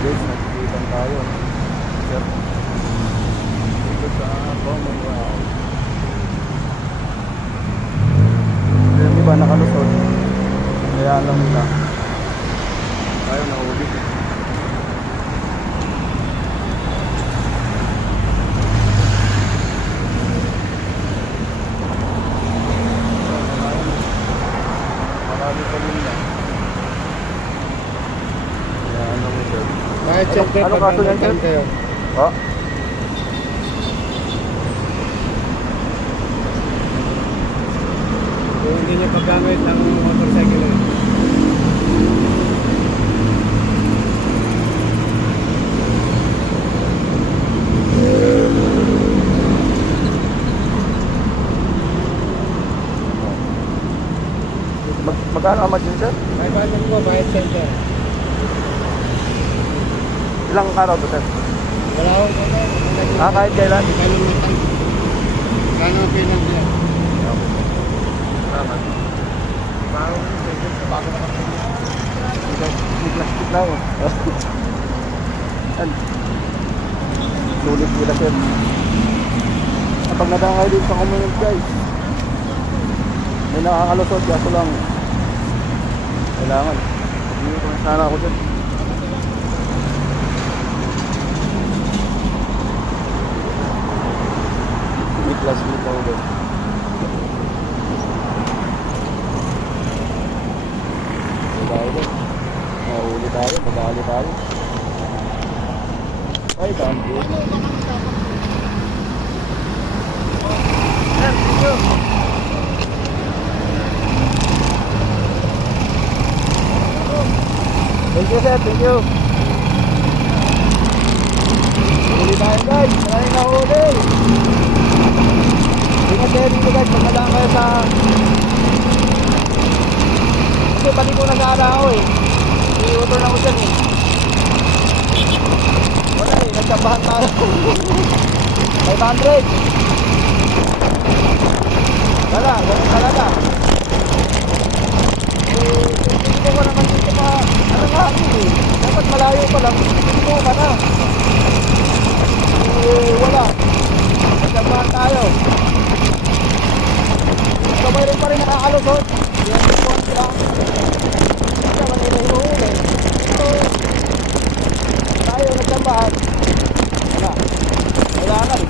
guys, nagkikitan tayo. Sir. Dito sa Commonwealth. Yung iba nakalusot. Kaya lang nila. Tayo nahuli. Marami pa rin na. Kaya ano mo sir? Ano- ano pag kaso niyan, nandyan sir? kayo, Oh, kung hindi niyo paggamit ng motorcycle eh. mag magkano ang margin sir? May banan mo, bayad center. Ilang araw to sir? Wala akong. Ah, kahit kailan? Kano matang. Kano pinag yan. Salamat. Bago bago na kasi. May plastic na oh. Yan. Sulit sila sir. Kapag nadaan kayo dito sa community guys, may nakakalusot, kaso lang kailangan. Sana ako dyan. May plastic na ulit. tayo doon. Mahuli tayo, madali tayo. Ay, dami. Thank you sir, thank you. Huli tayo guys, maraming nahuli. Ingat kayo dito guys, pag nadaan kayo sa kasi pati ko nag-aara ako eh. I-utol ako dyan eh. Wala eh, nagkabahan tayo. 500. Wala, ganun talaga. Eh, hindi ko naman dito pa, ano nga ako eh. Dapat malayo pa lang, hindi ko ka na. Eh, wala. Nagkabahan tayo. Sabay rin pa rin nakakalusot. Yan yung sila. Hindi naman nila hinuhuli. Ito, tayo nagsambahan. Wala. Wala na rin.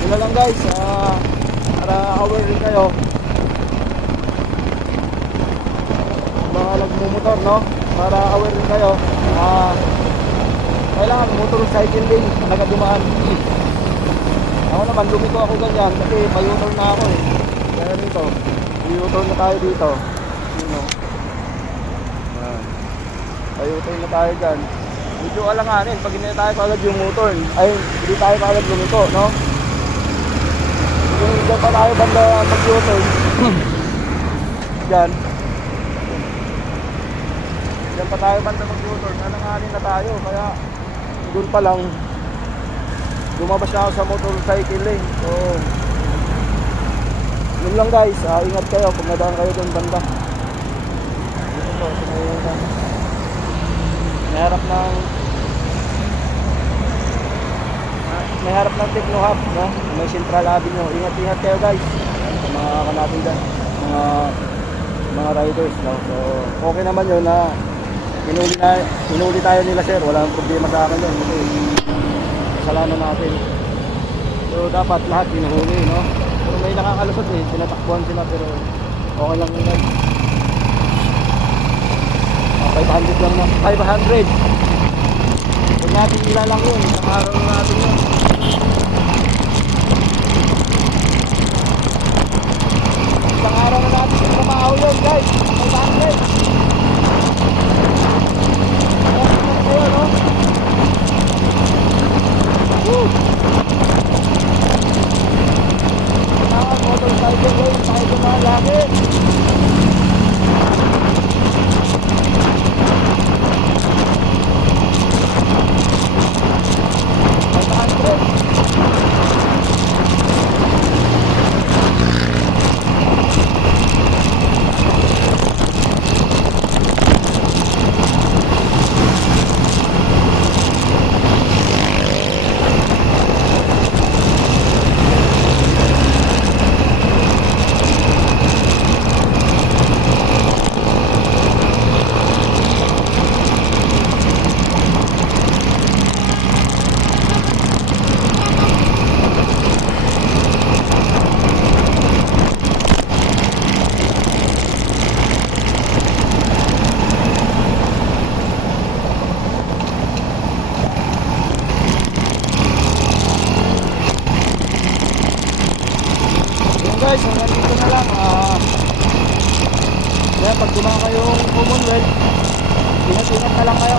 Yun na lang guys. ah, para aware rin kayo. Mga nagmumotor no? Para aware rin kayo. Ah, kailangan motorcycle din talaga dumaan. Ako naman, lumiko ako ganyan kasi may-u-turn na ako eh. Kaya dito, may-u-turn na tayo dito. Yun o. Yan. May-u-turn na tayo dyan. Medyo alanganin, pag hindi tayo kagad yung motor, ay hindi tayo kagad lumiko, no? Yung dyan pa tayo banda mag-u-turn. dyan. Dyan pa tayo? Banda mag-u-turn, alanganin na tayo, kaya doon pa lang. Lumabas na ako sa motorcycle lane so yun lang guys. Ah, ingat kayo kung nadaan kayo doon banda. Dito po may uh, may harap ng ah, may harap ng Techno Hub no? may Central Avenue ingat ingat kayo guys sa mga kanapin dyan mga mga riders no? so okay naman yun na Hinuli, na, hinuli tayo nila sir, walang problema sa akin yun. Kasi kasalanan natin. So dapat lahat hinuhuli, no? Pero may nakakalusot eh, tinatakbuhan sila pero okay lang yun guys. Ah, 500 lang na, 500! Huwag natin nila lang yun, isang araw na natin yun. Isang araw na natin yung trabaho yun guys, 500! Guys, hanggang dito na lang. Kaya pag dumaan kayong Commonwealth, ingat-ingat na lang kayo.